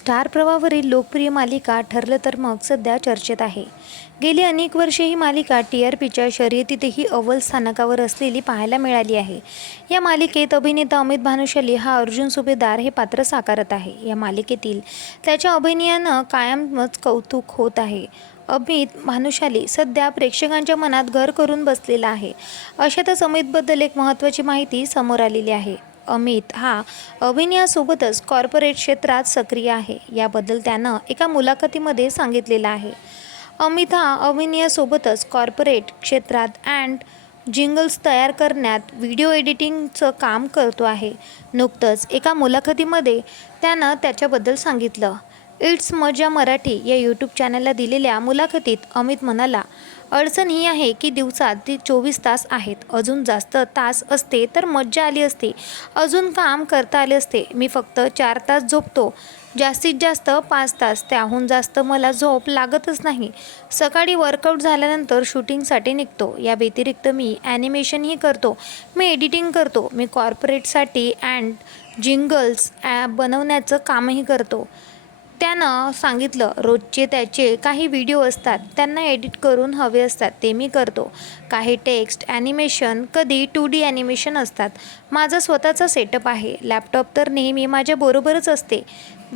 Star प्रवाहावरील लोकप्रिय मालिका ठरलं तर मग सध्या चर्चेत आहे. गेली अनेक वर्षे ही मालिका टी आर पीच्या शर्यतीतही अव्वल स्थानकावर असलेली पाहायला मिळाली आहे. या मालिकेत अभिनेता अमित भानुशाली हा अर्जुन सुभेदार हे पात्र साकारत आहे. या मालिकेतील त्याच्या अभिनयानं कायमच कौतुक होत आहे. अमित भानुशाली सध्या प्रेक्षकांच्या मनात घर करून बसलेला आहे. अशातच अमितबद्दल एक महत्त्वाची माहिती समोर आलेली आहे. अमित हा अभिनयासोबतच कॉर्पोरेट क्षेत्रात सक्रिय आहे. याबद्दल त्यानं एका मुलाखतीमध्ये सांगितलेलं आहे. अमित हा अभिनयासोबतच कॉर्पोरेट क्षेत्रात अँड जिंगल्स तयार करण्यात व्हिडिओ एडिटिंगचं काम करतो आहे. नुकतंच एका मुलाखतीमध्ये त्यानं त्याच्याबद्दल सांगितलं. इट्स मजा मराठी या यूट्यूब चॅनलला दिलेल्या मुलाखतीत अमित म्हणाला अडचण ही आहे की दिवसात ती चोवीस तास आहेत. अजून जास्त तास असते तर मज्जा आली असते. अजून काम करता आले असते. मी फक्त चार तास झोपतो. जास्तीत जास्त पाच तास. त्याहून जास्त मला झोप लागतच नाही. सकाळी वर्कआउट झाल्यानंतर शूटिंगसाठी निघतो. या व्यतिरिक्त मी ॲनिमेशनही करतो. मी एडिटिंग करतो. मी कॉर्पोरेटसाठी अँड जिंगल्स ॲप बनवण्याचं कामही करतो. त्यानं सांगितलं रोजचे त्याचे काही व्हिडिओ असतात त्यांना एडिट करून हवे असतात ते मी करतो. काही टेक्स्ट ॲनिमेशन कधी टू डी ॲनिमेशन असतात. माझा स्वतःचा सेटअप आहे. लॅपटॉप तर नेहमी माझ्या बरोबरच असते.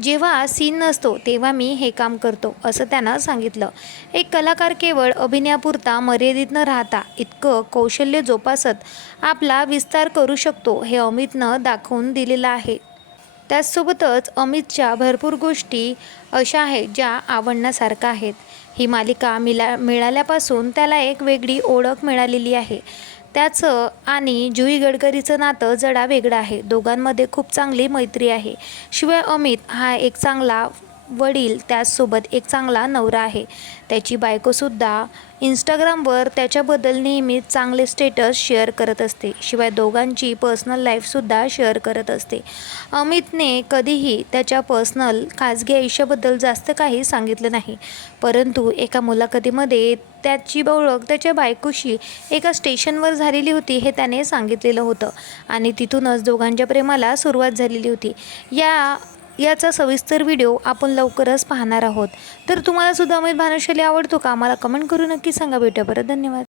जेव्हा सीन नसतो तेव्हा मी हे काम करतो असं त्यानं सांगितलं. एक कलाकार केवळ अभिनयापुरता मर्यादित न राहता इतकं कौशल्य जोपासत आपला विस्तार करू शकतो हे अमितनं दाखवून दिलेलं आहे. त्याचसोबतच अमितच्या भरपूर गोष्टी अशा आहेत ज्या आवडण्यासारख्या आहेत. ही मालिका मिला मिळाल्यापासून त्याला एक वेगळी ओळख मिळालेली आहे. त्याचं आणि जुई गडकरीचं नातं जडा वेगळं आहे. दोघांमध्ये खूप चांगली मैत्री आहे. शिवाय अमित हा एक चांगला वडील त्याचसोबत एक चांगला नवरा आहे. त्याची बायकोसुद्धा इंस्टाग्रामवर त्याच्याबद्दल नेहमीच चांगले स्टेटस शेअर करत असते. शिवाय दोघांची पर्सनल लाईफसुद्धा शेअर करत असते. अमितने कधीही त्याच्या पर्सनल खाजगी आयुष्याबद्दल जास्त काही सांगितलं नाही. परंतु एका मुलाखतीमध्ये त्याची ओळख त्याच्या बायकोशी एका स्टेशनवर झालेली होती हे त्याने सांगितलेलं होतं. आणि तिथूनच दोघांच्या प्रेमाला सुरुवात झालेली होती. या याचा सविस्तर व्हिडिओ आपण लवकरच पाहणार आहोत. तर तुम्हालासुद्धा अमित भानुशाली आवडतो का? आम्हाला कमेंट करू नक्की सांगा. भेटूया परत. धन्यवाद.